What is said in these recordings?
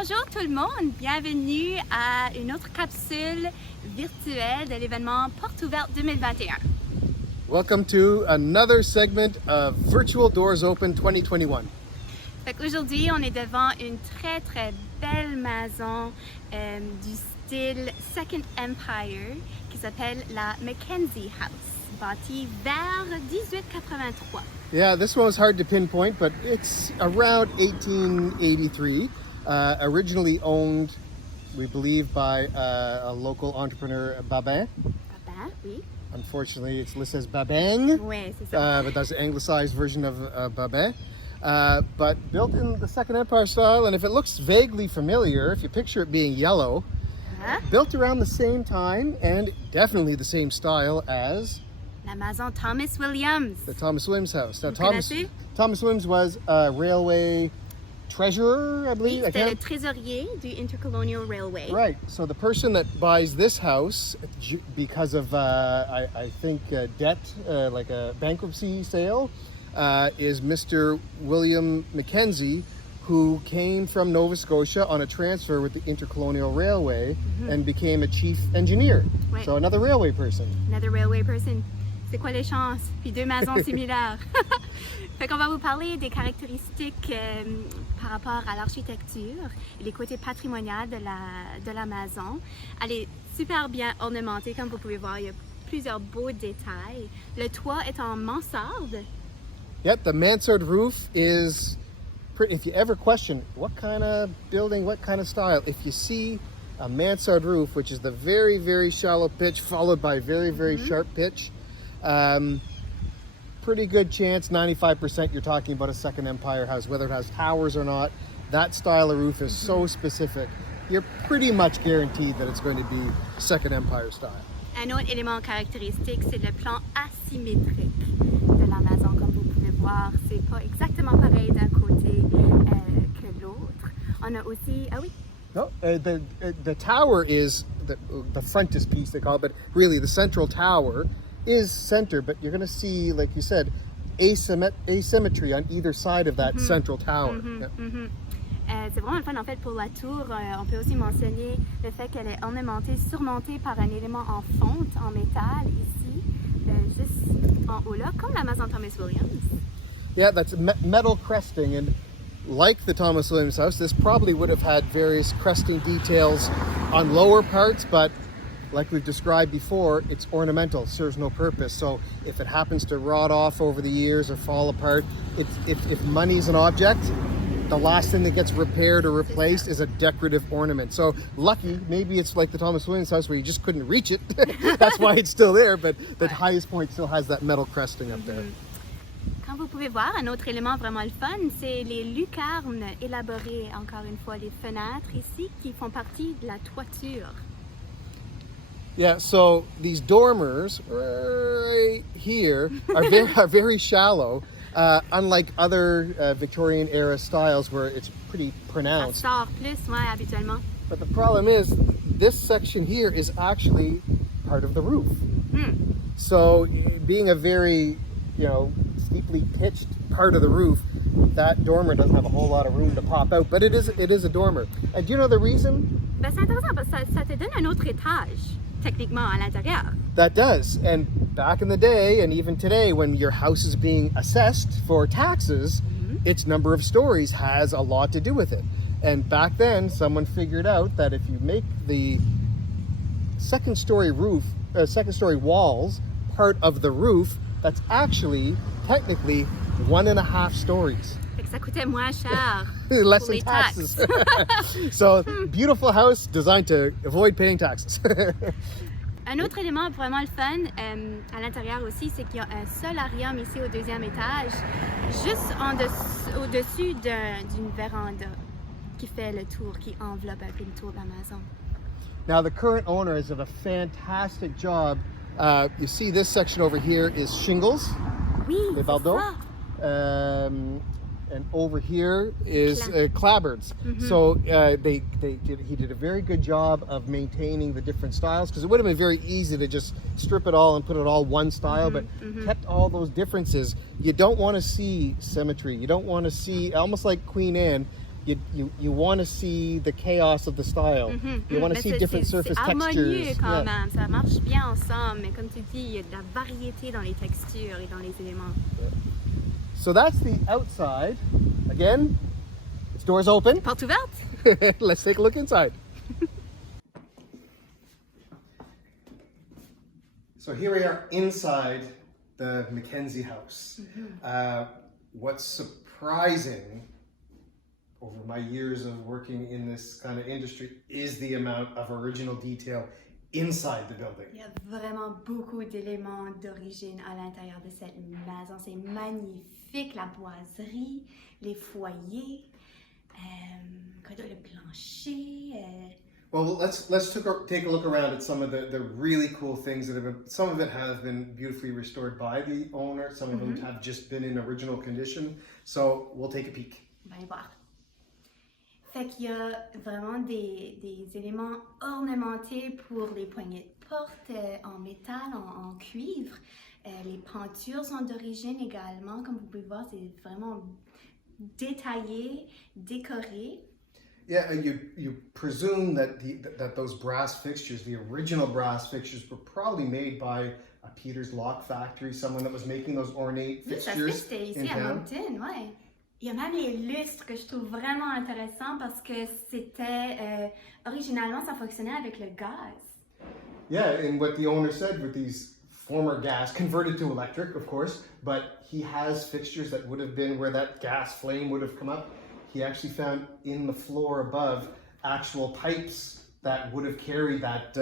Bonjour tout le monde, bienvenue à une autre capsule virtuelle de l'événement Portes ouvertes 2021. Welcome to another segment of Virtual Doors Open 2021. Aujourd'hui, on est devant une très belle maison du style Second Empire qui s'appelle la Mackenzie House, bâtie vers 1883. Yeah, this one was hard to pinpoint, but it's around 1883. Originally owned, we believe, by a local entrepreneur, Babin. Babin, oui. Unfortunately, it's listed as Babang. Oui, c'est ça. But that's the anglicized version of Babin. But built in the Second Empire style, and if it looks vaguely familiar, if you picture it being yellow, built around the same time and definitely the same style as La Maison Thomas Williams. the Thomas Williams house. Now, connaissez? Thomas Williams was a railway treasurer, I believe. Oui, c'était le trésorier du Intercolonial Railway. Right. So the person that buys this house because of, I think, debt, like a bankruptcy sale, is Mr. William Mackenzie, who came from Nova Scotia on a transfer with the Intercolonial Railway and became a chief engineer. Ouais. So another railway person. Another railway person. C'est quoi les chances? Puis deux maisons similaires. Fait qu'on va vous parler des caractéristiques par rapport à l'architecture et les côtés patrimoniaux de la maison. Elle est super bien ornementée, comme vous pouvez voir. Il y a plusieurs beaux détails. Le toit est en mansarde. Yep, the mansard roof is pretty. If you ever question what kind of building, what kind of style, if you see a mansard roof, which is the very shallow pitch followed by very sharp pitch, pretty good chance, 95% you're talking about a Second Empire house, whether it has towers or not. That style of roof is so specific, you're pretty much guaranteed that it's going to be Second Empire style. Un autre élément caractéristique, c'est le plan asymétrique de la maison. Comme vous pouvez voir, c'est pas exactement pareil d'un côté que l'autre. On a aussi, ah oui. No, the tower is the frontispiece they call it, but really the central tower is center, but you're going to see, like you said, asymmetry on either side of that central tower. C'est vraiment le fun en fait pour la tour. On peut aussi mentionner le fait qu'elle est ornementée, surmontée par un élément en fonte, en métal, ici, juste en haut là, comme la maison Thomas Williams. Yeah, that's metal cresting, and like the Thomas Williams house, this probably would have had various cresting details on lower parts, but like we've described before, it's ornamental, serves no purpose. So if it happens to rot off over the years or fall apart, if money's an object, the last thing that gets repaired or replaced is a decorative ornament. So lucky, maybe it's like the Thomas Williams house where you just couldn't reach it. That's why it's still there, but the highest point still has that metal cresting up there. Comme vous pouvez voir, un autre élément vraiment le fun, c'est les lucarnes élaborées, encore une fois, les fenêtres ici qui font partie de la toiture. Yeah, so these dormers right here are very shallow, unlike other Victorian era styles where it's pretty pronounced. Ça sort plus, ouais, habituellement. But the problem is, this section here is actually part of the roof. So being a very, steeply pitched part of the roof, that dormer doesn't have a whole lot of room to pop out, but it is a dormer. And do you know the reason? Ben, c'est intéressant parce que ça te donne un autre étage, techniquement, à l'intérieur. That does. And back in the day, and even today, when your house is being assessed for taxes, its number of stories has a lot to do with it. And back then, someone figured out that if you make the second story walls part of the roof, that's actually technically 1.5 stories. Fait que ça coûtait moins cher Less pour in les taxes. taxes. So, beautiful house designed to avoid paying taxes. Un autre élément vraiment le fun à l'intérieur aussi, c'est qu'il y a un solarium ici au deuxième étage, juste au-dessus d'une véranda qui fait le tour, qui enveloppe un peu le tour de la maison. Now, the current owner has done a fantastic job. You see this section over here is shingles. Oui, Les c'est baldeaux. ça. And over here is clapboards. So he did a very good job of maintaining the different styles, because it would have been very easy to just strip it all and put it all one style, but kept all those differences. You don't want to see symmetry. You don't want to see, almost like Queen Anne, you want to see the chaos of the style. You want to see different surface c'est harmonieux textures. quand même, ça marche bien ensemble, mais comme tu dis, il y a de la variété dans les textures et dans les éléments. So that's the outside. Again, its doors open. Porte ouverte? Let's take a look inside. So here we are inside the Mackenzie House. What's surprising over my years of working in this kind of industry is the amount of original detail inside the building. Il y a vraiment beaucoup d'éléments d'origine à l'intérieur de cette maison. C'est magnifique, la boiserie, les foyers, le plancher. Well, let's take a look around at some of the really cool things that have been. Some of it has been beautifully restored by the owner. Some of them have just been in original condition. So we'll take a peek. On va aller voir. Fait qu'il y a vraiment des éléments ornementés pour les poignées de porte en métal, en cuivre. Les pentures sont d'origine également. Comme vous pouvez voir, c'est vraiment détaillé, décoré. Yeah, you presume that that those brass fixtures, the original brass fixtures, were probably made by a Peter's Lock Factory, someone that was making those ornate fixtures. Ça c'était ici à Moncton, ouais. Il y a même les lustres que je trouve vraiment intéressants parce que c'était originalement ça fonctionnait avec le gaz. Yeah, and what the owner said with these former gas, converted to electric, of course, but he has fixtures that would have been where that gas flame would have come up. He actually found in the floor above actual pipes that would have carried that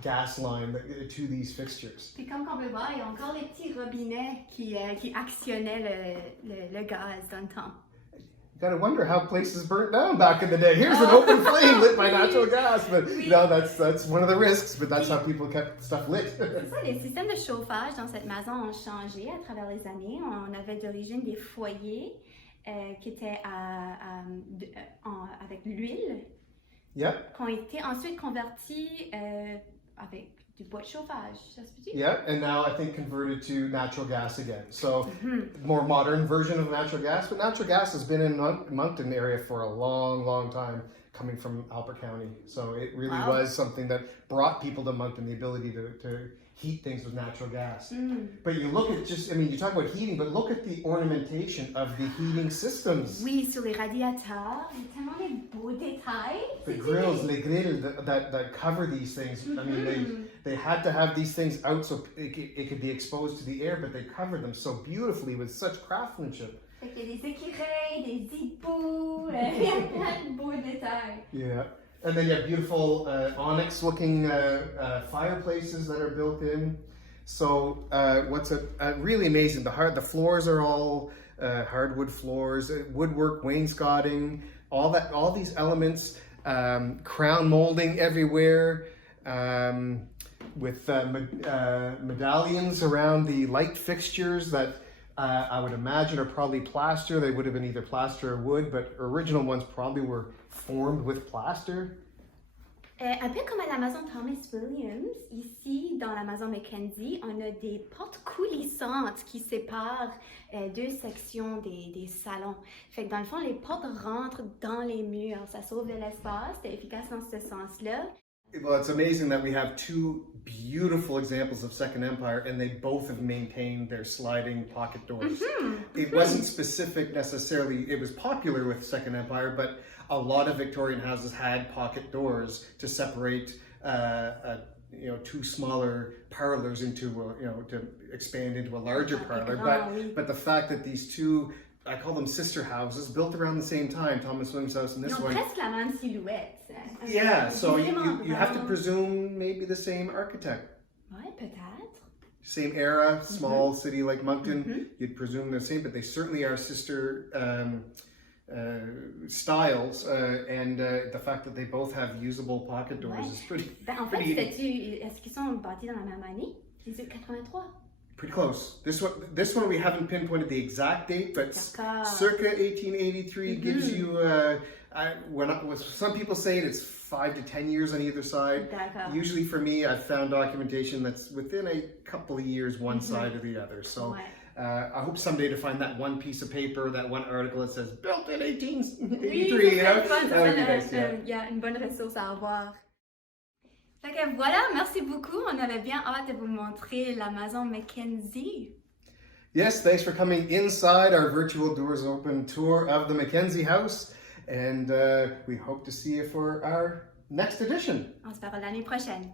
gas line to these fixtures. Puis comme on peut voir, il y a encore les petits robinets qui actionnaient le gaz dans le temps. You gotta wonder how places burnt down back in the day. Here's an open flame lit by natural gas, but you know that's one of the risks. But that's how people kept stuff lit. C'est ça, les systèmes de chauffage dans cette maison ont changé à travers les années. On avait d'origine des foyers qui étaient avec l'huile, Yep. qui ont été ensuite convertis avec du bois de chauffage. Ça se peut-tu? Yeah, and now I think converted to natural gas again. So more modern version of natural gas, but natural gas has been in Moncton area for a long, long time, coming from Albert County. So it really was something that brought people to Moncton, the ability to heat things with natural gas. But you look at you talk about heating, but look at the ornamentation of the heating systems. Oui, sur les radiateurs, il y a tellement de beaux détails. The grills, les grilles that cover these things. I mean, they had to have these things out so it could be exposed to the air, but they covered them so beautifully with such craftsmanship. Fait qu'il y a des écureuils, des hiboux, il y a plein de beaux détails. Yeah. And then you have beautiful onyx-looking fireplaces that are built in. So what's really amazing, the floors are all hardwood floors, woodwork, wainscoting, all these elements, crown molding everywhere, with medallions around the light fixtures that I would imagine are probably plaster. They would have been either plaster or wood, but original ones probably were formed with plaster. Un peu comme à la maison Thomas Williams, ici dans la maison Mackenzie, on a des portes coulissantes qui séparent deux sections des salons. Fait que dans le fond, les portes rentrent dans les murs. Ça sauve de l'espace, c'est efficace dans ce sens-là. Well, it's amazing that we have two beautiful examples of Second Empire, and they both have maintained their sliding pocket doors. It wasn't specific necessarily, it was popular with Second Empire, but a lot of Victorian houses had pocket doors to separate two smaller parlors into to expand into a larger parlor. But the fact that these two, I call them sister houses, built around the same time, Thomas Williams' house and this one. Ils ont presque la même silhouette. Yeah, so you have to presume maybe the same architect. Ouais, peut-être. Same era, small city like Moncton, you'd presume they're the same, but they certainly are sister styles, and the fact that they both have usable pocket doors is pretty. En fait, est-ce qu'ils sont bâtis dans la même année? 1883. Pretty close. This one we haven't pinpointed the exact date, but circa 1883 gives you. Some people say it's 5 to 10 years on either side. Usually for me, I've found documentation that's within a couple of years, one side or the other. So I hope someday to find that one piece of paper, that one article that says built in 1883. Oui, You know? ça That would be nice, yeah. il y a une bonne ressource à avoir. Fait que voilà, merci beaucoup. On avait bien hâte de vous montrer la Maison Mackenzie. Yes, thanks for coming inside our virtual doors open tour of the Mackenzie House, and we hope to see you for our next edition. On se verra l'année prochaine.